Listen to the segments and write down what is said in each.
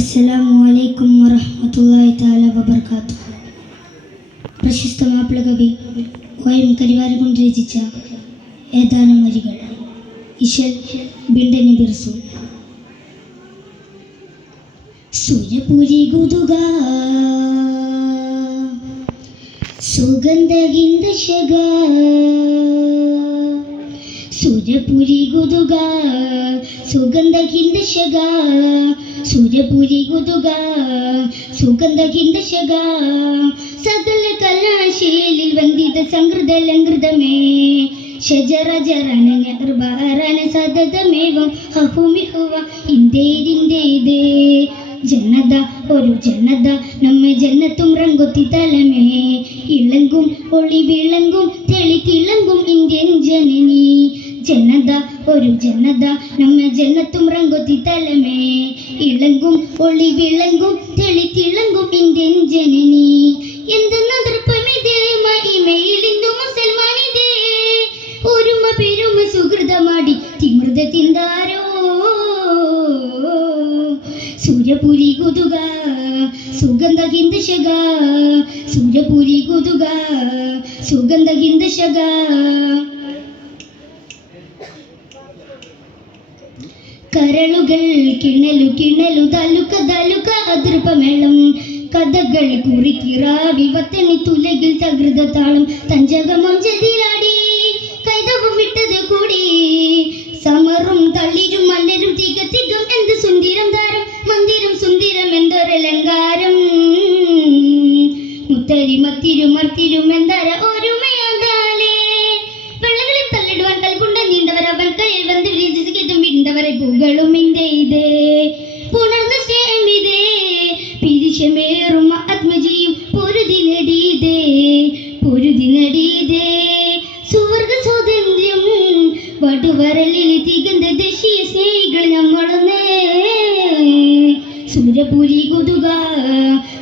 അസ്സലാമു വറഹ്മത്തുള്ളാഹി തആല വബറകാതുഹു. പ്രശസ്ത മാപ്പിള കവി OM കരിവാരകുണ്ട് രചിച്ച ഏതാനും വരികൾ. ഇശൽ ബിൻഡ് നബി റസൂൽ. സൂര്യപുരി ഗുദുക സുഗന്ധഹിന്ദ ശഗ, സൂര്യപുരി ഗുദുക സുഗന്ധഹിന്ദ ശഗ, സൂര്യപുരി ഗുദുക സുഗന്ധഹിന്ദ ശഗ, സകല കലാശീലിൽ വന്ദിത സംകൃതലങ്കൃതമേ, ശജറജറന നിർബാരന സതതമേവം ഹഹുമിഹുവ ഇന്ദേരിന്ദേദേ. ജനത ഒരു ജനത നമ്മെ ജന്നത്തും റങ്കൊത്തി തലമേ, ഇളങ്കും ഒളി വിളങ്കും തെളി തിളങ്കും ഇന്ത്യൻ ജനനി. ജനത ഒരു ജനത നമ്മെ ജന്നത്തും റങ്കൊത്തി തലമേ, ഇളങ്കും ഒളി വിളങ്കും തെളി തിളങ്കും ഇന്ത്യൻ ജനനി. എന്തെന്ന ദൃപ്പമിതേ മഹിമയിലിന്ദു മുസൽമാനിതേ, ഒരുമ പെരുമ സുഹൃതമാടി തിമൃത തിന്താരോ. സൂര്യപുരി ഗുദുക സുഗന്ധഹിന്ദ ശഗ, സൂര്യപുരി ഗുദുക സുഗന്ധഹിന്ദ ശഗ. കരളുകൾ കിണലു കിണലു തലുക തലുക അതൃപമേളം, കഥകൾ കുറിക്കിറാവി വത്തനി തുലകിൽ തകൃത താളം, തഞ്ചകമഞ്ചതിലാടി കൈതവും വിട്ടത് കൂടി, സമറും തളിരും മലരും തിക തികം എന്ത് സുന്ദരം താരം, മന്ദിരം സുന്ദരം എന്തൊരലങ്കാരം, മുത്തരി മത്തിരും മർത്തിരും എന്തര ഒരുമയാതാലേ. വെള്ളങ്ങളിൽ തള്ളിടുവാൻ കൽപ്പുണ്ട നീണ്ടവർ അവൻ കയ്യിൽ വന്ന് വിരിച്ചിട്ടും വിണ്ടവരെ പുകളും ഇന്ത്യയിതേ, പുണർന്ന സ്നേഹമിതേ, പിരിശമേറും ആത്മജിയും പൊരുതി നേടിയതേ, പൊരുതി നേടിയതേ. സുവർഗ സ്വാതന്ത്ര്യം വടുവരലിൽ തികந்த ദേശീയ സ്നേഹികൾ നമ്മളൊന്നേ. സൂര്യപുരി ഗുദുക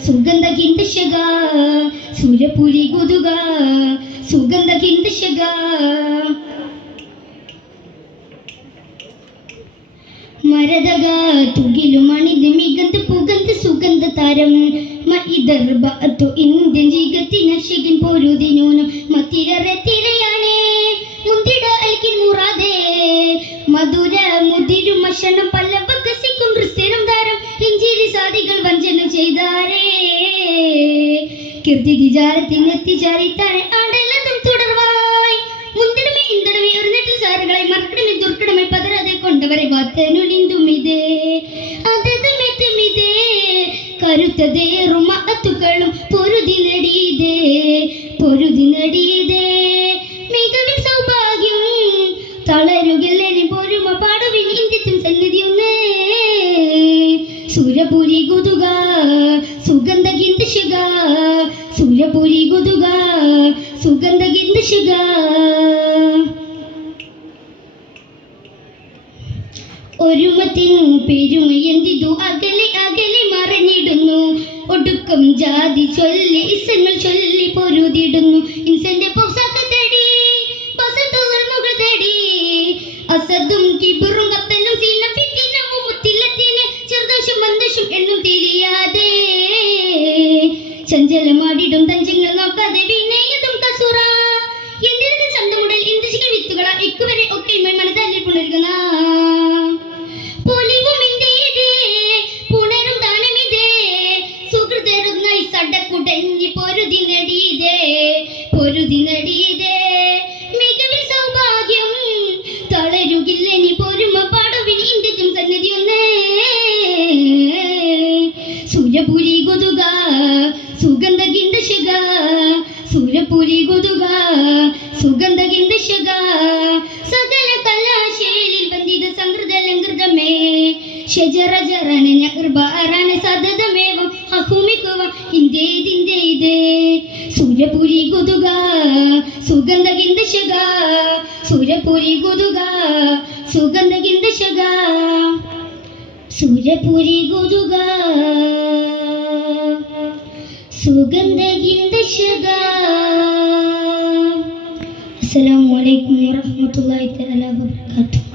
സുഗന്ധഹിന്ദ ശഗ, സൂര്യപുരി ഗുദുക സുഗന്ധഹിന്ദ ശഗ. മരതക തുകിലും അണിത് മികന്ത് പുകന്ത് സുഗന്ധ താരം, മഇദർബഅതു ഇന്ത്യൻ ജീഗത്തിന ശഗൻ പൊരുതിനൂനം മത്തിരറെ തിരയാനേ, മുന്തിട അൽക്കിൻ മുറാദേ, മധുര മുതിരും മഷണം പല്ലവകസിക്കും ക്രിസ്ത്യനും താരം, ഇഞ്ചിരി സാദികൾ വഞ്ചന ചെയ്താരേ, കീർത്തി വിചാരത്തിനെത്തി ചാരിത്താനെ ആടലതും തുടർവായി, മുന്തിടമേ ഇന്തിടമേ ഒരു നെട്ടിൽ സാറുകളെ മർക്കടമേ ദുർക്കടമേ പതരാതെ കൊണ്ടവരെ വാത്തനുളിന്തുമിതേ, അതതുമെത്തുമിതേ, കരുത്തതേറും അത്തുക്കളും പൊരുതി നടിയതേ, പൊരുതി നടിയതേ. മികവിൻ സൗഭാഗ്യം തളരുകില്ലെനി പൊരുമ പാടുവിൻ ഇന്ത്യത്തും സന്നിധിയൊന്നേ. സൂര്യപുരി ഗുദുക സുഗന്ധഹിന്ദ ശഗ, സൂര്യപുരി ഗുദുക സുഗന്ധഹിന്ദ ശഗ. ഒരുമത്തിൻ പെരുമയെന്തിതു അകലെ അകലെ മറഞ്ഞിടുന്നു, ഒടുക്കം ജാതി ചൊല്ലി ഇസങ്ങൾ ചൊല്ലി പൊരുതിടുന്നു, ഇൻസന്റെ പോസാക്ക തേടി ബസതുകൾ തേടി, അസദും കിബറും കത്തലും സീനം ഫിത്തിനവും മുത്തില്ലത്തിന് ചെറുദോഷം മന്ദോഷം എണ്ണും തിരിയാതെ, ചഞ്ചലമാടിടും തഞ്ചങ്ങൾ നോക്കാതെ വിനയതും കസുറ, എന്തിനത് ചന്തമുടൽ ഇന്ത്യശികൾ വിത്തുകള ഇക്കുവരെ ഒക്കെ മനതാലിൽ പുണരുന്ന, പൊലിവും ഇന്ത്യയിതേ പുണരും ദാനമിതേ, സുഹൃതരുന്നായി സടക്കുടഞ്ഞി പൊരുതി നടിയതേ, പൊരുതി നടിയതേ. മികവിൽ സൗഭാഗ്യം തളരുകില്ലെനി പൊരുമ പാടുവിൻ ഇന്ത്യത്തും സന്നിധിയൊന്നേ. സൂര്യപുരി ഗുദുക സുഗന്ധഹിന്ദ ശഗ, സൂര്യപുരി ഗുദുക സുഗന്ധഹിന്ദ ശഗ, സകല കലാശീലിൽ വന്ദിത സംകൃതലങ്കൃതമേ, ശജറജറന നിർബാരന സതതമേവം ഹഹുമിഹുവ ഇന്ദേദിന്ദേദേ. സൂര്യപുരി ഗുദുക സുഗന്ധഹിന്ദ ശഗ, സൂര്യപുരി ഗുദുക സുഗന്ധഹിന്ദ ശഗ, സൂര്യപുരി ഗുദുക സുഗന്ധഹിന്ദ ശഗ. അസ്സലാമു അലൈക്കും വറഹ്മത്തുള്ളാഹി തആല വബറകാതുഹു.